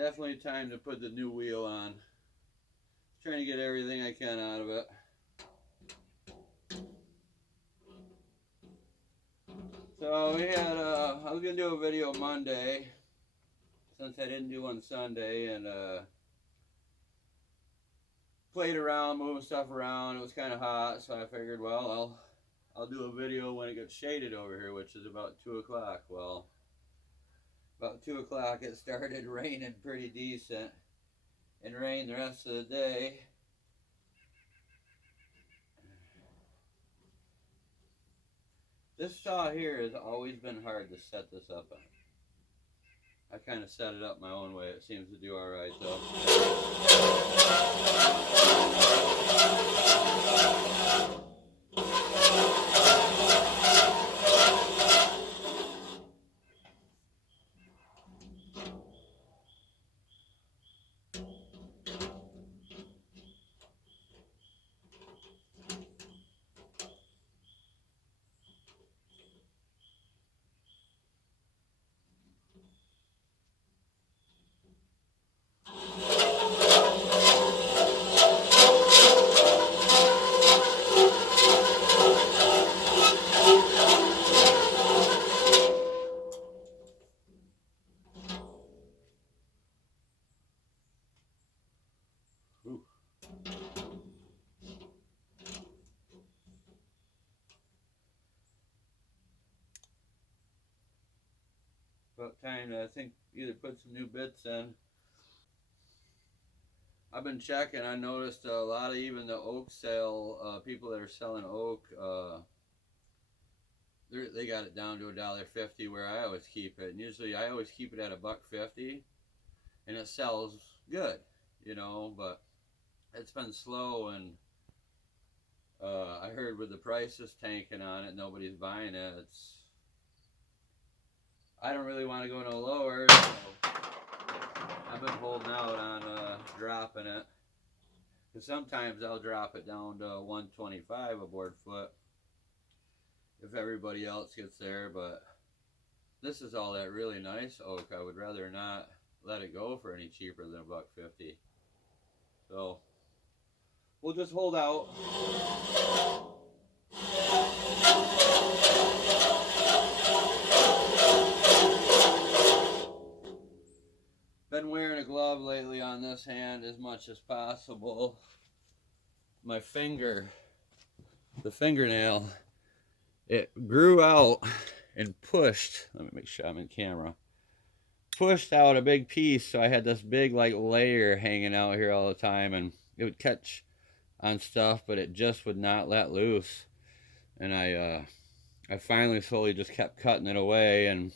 definitely time to put the new wheel on. Trying to get everything I can out of it. So we had, I was going to do a video Monday, since I didn't do one Sunday, and played around, moving stuff around. It was kind of hot, so I figured, well, I'll do a video when it gets shaded over here, which is about 2 o'clock. Well, about 2 o'clock it started raining pretty decent, and rained the rest of the day. This saw here has always been hard to set this up on. I kind of set it up my own way. It seems to do alright though. Ooh. About time to, I think, either put some new bits in. I've been checking. I noticed a lot of even the oak sale people that are selling oak, they got it down to $1.50 where I always keep it. And usually I always keep it at $1.50, and it sells good, you know. But it's been slow, and I heard with the prices tanking on it, nobody's buying it. I don't really want to go no lower, so I've been holding out on dropping it. Because sometimes I'll drop it down to 125 a board foot if everybody else gets there. But this is all that really nice oak. I would rather not let it go for any cheaper than $1.50. So we'll just hold out. Been wearing a glove lately on this hand as much as possible. My finger, the fingernail, it grew out and pushed. Let me make sure I'm in camera. Pushed out a big piece, so I had this big like layer hanging out here all the time, and it would catch on stuff, but it just would not let loose. And I finally slowly just kept cutting it away, and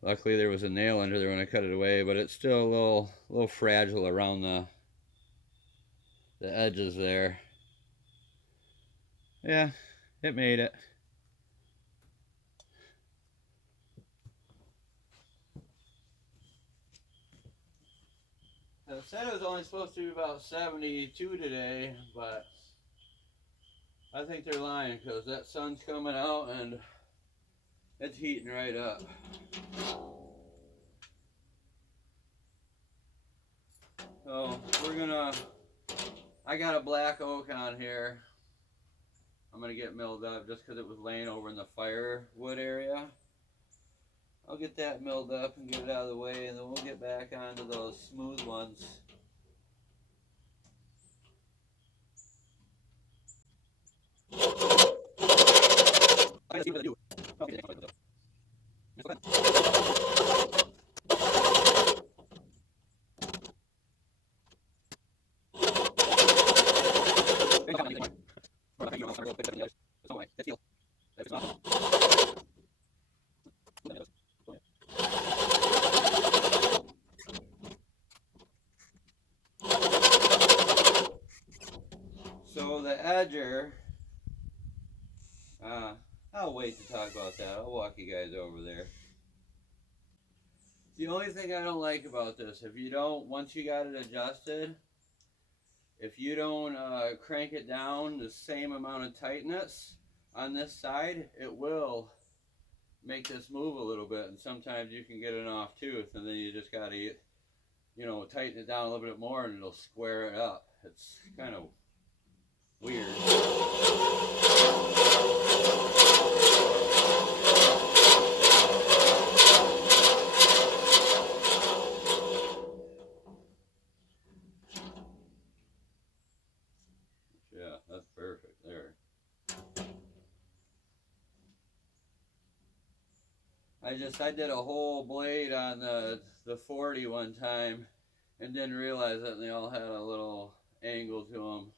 luckily there was a nail under there when I cut it away, but it's still a little fragile around the edges there. Yeah, it made it. It said it was only supposed to be about 72 today, but I think they're lying because that sun's coming out and it's heating right up. So I got a black oak on here. I'm gonna get milled up just because it was laying over in the firewood area. I'll get that milled up and get it out of the way, and then we'll get back onto those smooth ones. So the edger, I'll wait to talk about that. I'll walk you guys over there. The only thing I don't like about this, if you don't, once you got it adjusted, if you don't crank it down the same amount of tightness on this side, it will make this move a little bit, and sometimes you can get an off tooth, and then you just got to you know, tighten it down a little bit more and it'll square it up. It's kind of weird. Yeah, that's perfect there. I did a whole blade on the 40 one time and didn't realize that they all had a little angle to them.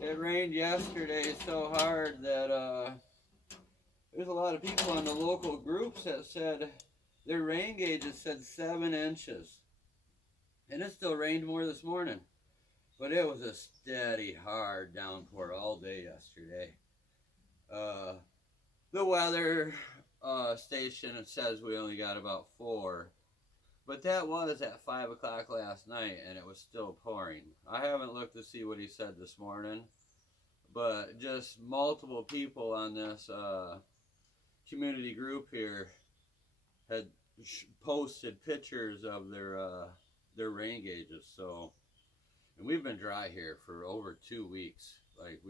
It rained yesterday so hard that there's a lot of people on the local groups that said their rain gauges said 7 inches. And it still rained more this morning. But it was a steady, hard downpour all day yesterday. The weather station says we only got about 4. But that was at 5 o'clock last night, and it was still pouring. I haven't looked to see what he said this morning. But just multiple people on this community group here had posted pictures of their rain gauges. So, and we've been dry here for over 2 weeks. Like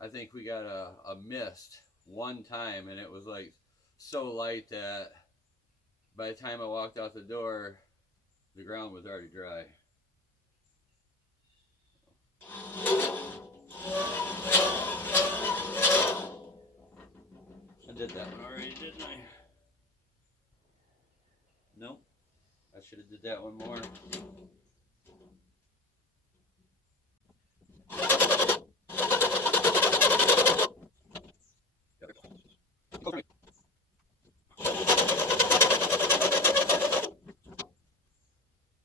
I think we got a mist one time, and it was like so light that by the time I walked out the door, the ground was already dry. I did that one already, didn't I? Nope. I should have did that one more.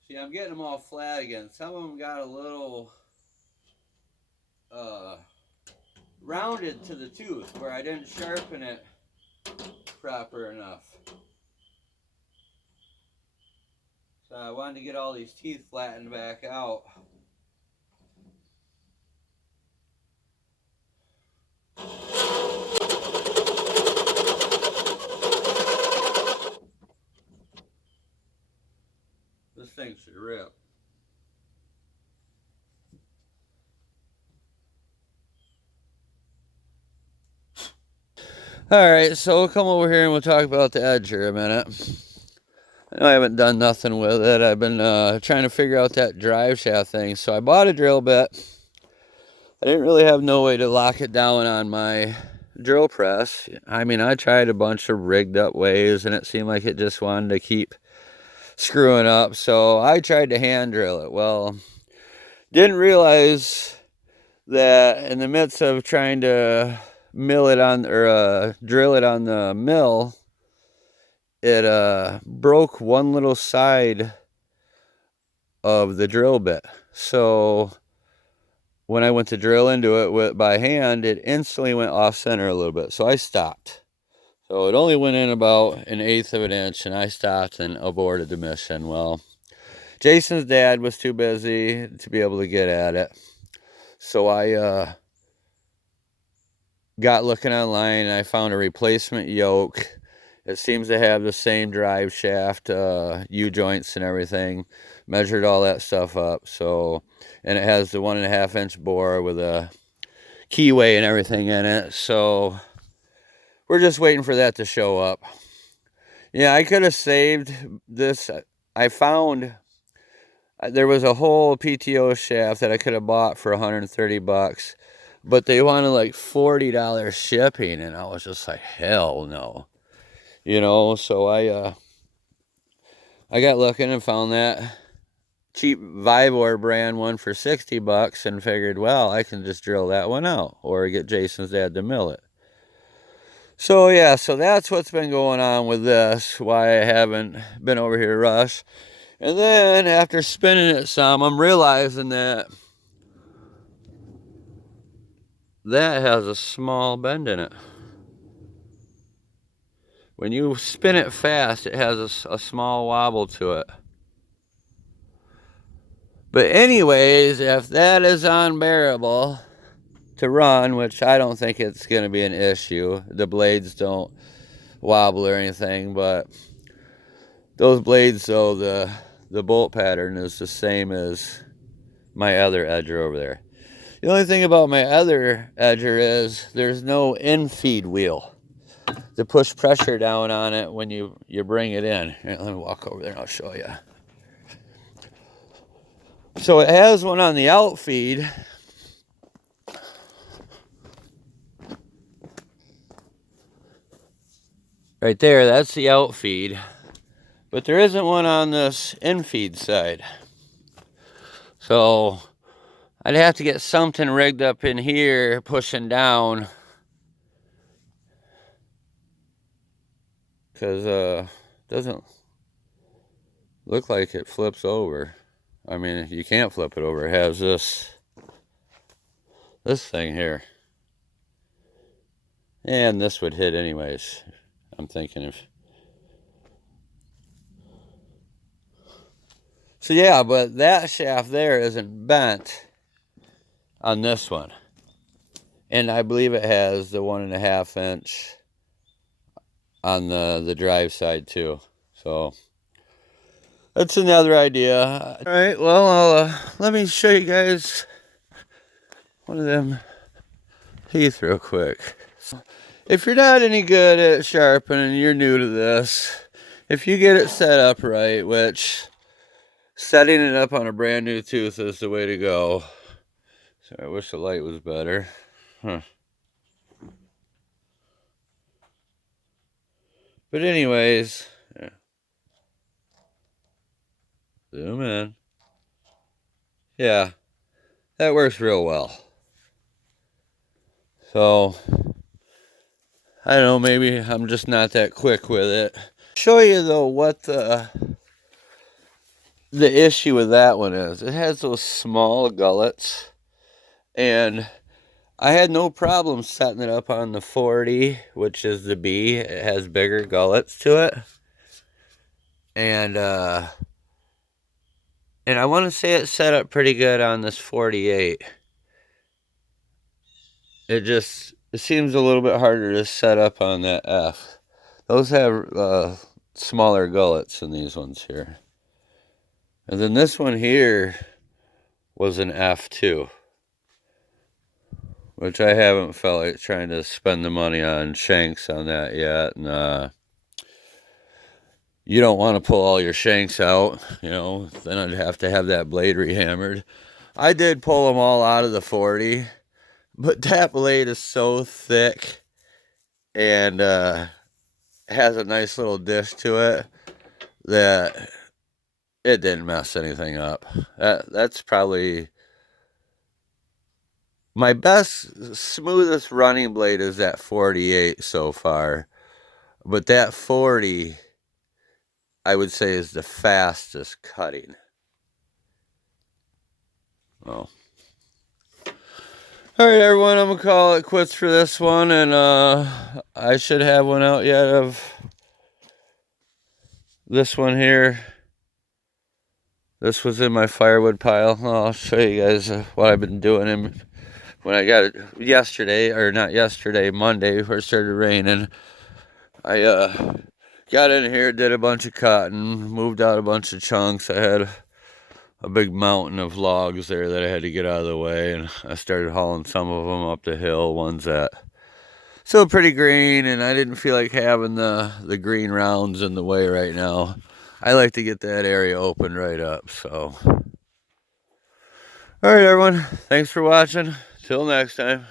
See, I'm getting them all flat again. Some of them got a little rounded to the tooth where I didn't sharpen it proper enough. So I wanted to get all these teeth flattened back out. This thing should rip. Alright, so we'll come over here and we'll talk about the edge here a minute. I know I haven't done nothing with it. I've been trying to figure out that drive shaft thing. So I bought a drill bit. I didn't really have no way to lock it down on my drill press. I mean, I tried a bunch of rigged up ways and it seemed like it just wanted to keep screwing up. So I tried to hand drill it. Well, didn't realize that in the midst of trying to mill it on, or drill it on the mill, it broke one little side of the drill bit. So when I went to drill into it by hand, it instantly went off center a little bit. So I stopped. So it only went in about 1/8 of an inch, and I stopped and aborted the mission. Well, Jason's dad was too busy to be able to get at it. So I got looking online and I found a replacement yoke. It seems to have the same drive shaft, U-joints and everything. Measured all that stuff up. So, and it has the 1.5 inch bore with a keyway and everything in it. So we're just waiting for that to show up. Yeah, I could have saved this. I found there was a whole PTO shaft that I could have bought for 130 bucks. But they wanted like $40 shipping, and I was just like, hell no. You know, so I got looking and found that cheap Vibor brand one for 60 bucks and figured, well, I can just drill that one out or get Jason's dad to mill it. So yeah, so that's what's been going on with this, why I haven't been over here to Rush. And then after spinning it some, I'm realizing that has a small bend in it. When you spin it fast, it has a small wobble to it. But anyways, if that is unbearable to run, which I don't think it's going to be an issue. The blades don't wobble or anything, but those blades, though, the bolt pattern is the same as my other edger over there. The only thing about my other edger is there's no in-feed wheel to push pressure down on it when you bring it in. Here, let me walk over there and I'll show you. So it has one on the outfeed. Right there, that's the outfeed. But there isn't one on this in-feed side. So I'd have to get something rigged up in here pushing down. Because it doesn't look like it flips over. I mean, you can't flip it over. It has this thing here. And this would hit anyways. I'm thinking if... So yeah, but that shaft there isn't bent on this one. And I believe it has the 1.5 inch on the drive side too. So that's another idea. All right, well, let me show you guys one of them teeth real quick. If you're not any good at sharpening, you're new to this, if you get it set up right, which setting it up on a brand new tooth is the way to go. Sorry, I wish the light was better. Huh. But anyways, yeah. Zoom in. Yeah, that works real well. So, I don't know, maybe I'm just not that quick with it. Show you though what the issue with that one is. It has those small gullets, and I had no problem setting it up on the 40, which is the B. It has bigger gullets to it. And I want to say it's set up pretty good on this 48. It seems a little bit harder to set up on that F. Those have smaller gullets than these ones here. And then this one here was an F2, which I haven't felt like trying to spend the money on shanks on that yet. And you don't want to pull all your shanks out, you know, then I'd have to have that blade rehammered. I did pull them all out of the 40, but that blade is so thick and has a nice little dish to it that it didn't mess anything up. That's probably my best, smoothest running blade is that 48 so far. But that 40, I would say, is the fastest cutting. Oh. Alright everyone, I'm going to call it quits for this one. And I should have one out yet of this one here. This was in my firewood pile. I'll show you guys what I've been doing. When I got it yesterday, or not yesterday, Monday, where it started raining, I got in here, did a bunch of cutting, moved out a bunch of chunks. I had a big mountain of logs there that I had to get out of the way, and I started hauling some of them up the hill, ones that still pretty green, and I didn't feel like having the green rounds in the way right now. I like to get that area open right up, so. Alright everyone, thanks for watching. Till next time.